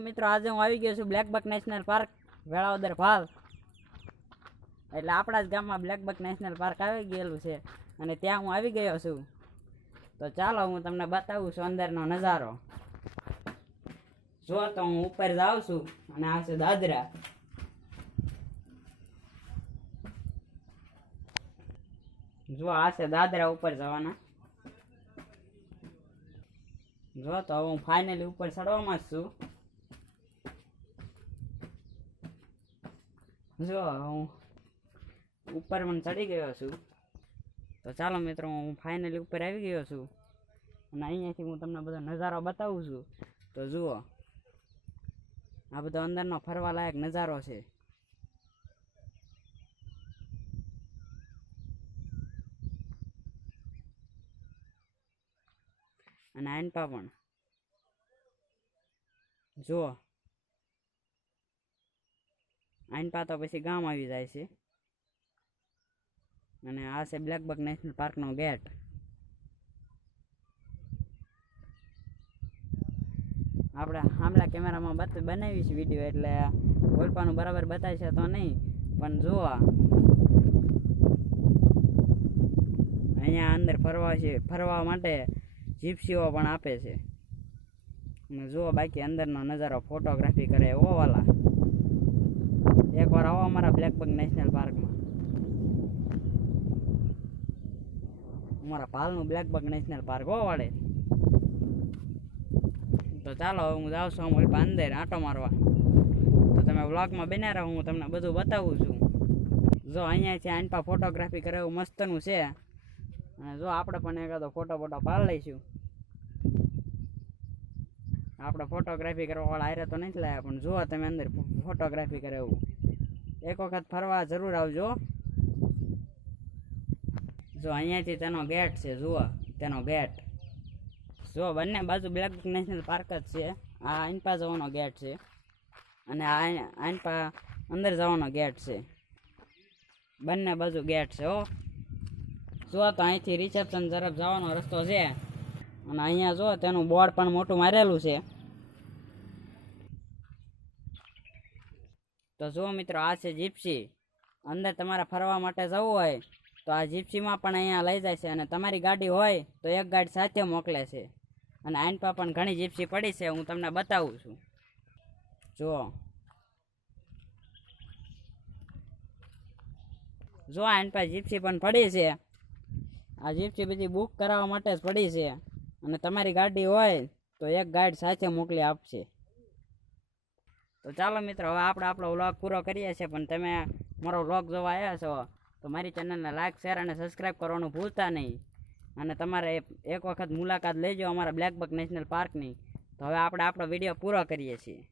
મિત્રો, આજે હું આવી ગયો છું blackbuck national park Velavadar Bhal એટલે આપણા જ ગામમાં બ્લેકબક નેશનલ પાર્ક આવી ગયેલું છે અને ત્યાં હું આવી ગયો છું. તો ચાલો, હું તમને બતાવું છું અંદરનો નજારો. જો તો હું ઉપર જાઉં છું અને આ છે દાદરા. જો આ છે દાદરા ઉપર જવાના. જો તો હું ફાઇનલી ઉપર ચડવામાં જ છું. જો, હું ઉપર પણ ચડી ગયો છું. તો ચાલો મિત્રો, હું ફાઇનલી ઉપર આવી ગયો છું. અને અહીંયાથી હું તમને બધો નજારો બતાવું છું. તો જુઓ, આ બધો અંદરનો ફરવા લાયક નજારો છે. અને આનપા પણ. જુઓ આનપા પાતો પછી ગામ આવી જાય છે. અને આ છે બ્લેકબક નેશનલ પાર્કનો ગેટ. આપણે આમલા કેમેરામાં બત, બનાવી છે વીડિયો એટલે બોલવાનું બરાબર બતાવી છે તો નહીં, પણ જુઓ અહીંયા અંદર ફરવા છે, ફરવા માટે જીપ્સીઓ પણ આપે છે. જુઓ બાકી અંદરનો નજારો, ફોટોગ્રાફી કરે એવો વાલા. એકવાર આવો અમારા બ્લેકબક નેશનલ પાર્કમાં અમારા પાલનું બ્લેકબક નેશનલ પાર્ક હો વાળે તો ચાલો હું જાઉં છું ઓલી અંદર આંટો મારવા. તો તમે વ્લોગમાં બન્યા રહો, હું તમને બધું બતાવું છું. જો અહીંયા છે આનપા ફોટોગ્રાફી કરે એવું મસ્તનું છે. અને જો આપણે પણ એકાદો ફોટો ફોટો પાડી લઈશું. આપણે ફોટોગ્રાફી કરવા વાળા હારે તો નથી લાયા, પણ જુઓ તમે અંદર ફોટોગ્રાફી કરે એવું. એક વખત ફરવા જરૂર આવજો. જો અહીંયાથી તેનો ગેટ છે, જુઓ તેનો ગેટ જો બંને બાજુ બ્લેક નેશનલ પાર્ક જ છે. આ આઈનપા જવાનો ગેટ છે અને આ આઈનપા અંદર જવાનો ગેટ છે. બંને બાજુ ગેટ છે હો. જો તો અહીંથી રિસેપ્શન તરફ જવાનો રસ્તો છે. અને અહીંયા જો, તેનું બોર્ડ પણ મોટું મારેલું છે. તો જુઓ મિત્રો, આ છે જીપ્સી. અંદર તમારે ફરવા માટે જવું હોય, તો આ જીપ્સીમાં પણ અહીંયા લઈ જાય છે. અને તમારી ગાડી હોય, તો એક ગાડી સાથે મોકલે છે. અને આઈનપા પણ ઘણી જીપ્સી પડી છે, હું તમને બતાવું છું. જુઓ. જો આઈનપા જીપ્સી પણ પડી છે. આ જીપ્સી બધી બુક કરાવવા માટે જ પડી છે. અને તમારી ગાડી હોય તો એક ગાઈડ સાથે મોકલી આપશે તો ચાલો મિત્રો, હવે આપણે આપણો વ્લોગ પૂરો કરીએ છીએ, પણ તમે મારો વ્લોગ જોવા આવ્યા છો, તો મારી ચેનલને લાઇક શેર અને સબસ્ક્રાઈબ કરવાનું ભૂલતા નહીં. અને તમારે એક વખત મુલાકાત લેજો અમારા બ્લેકબક નેશનલ પાર્કની તો હવે આપણે આપણો વીડિયો પૂરો કરીએ છીએ.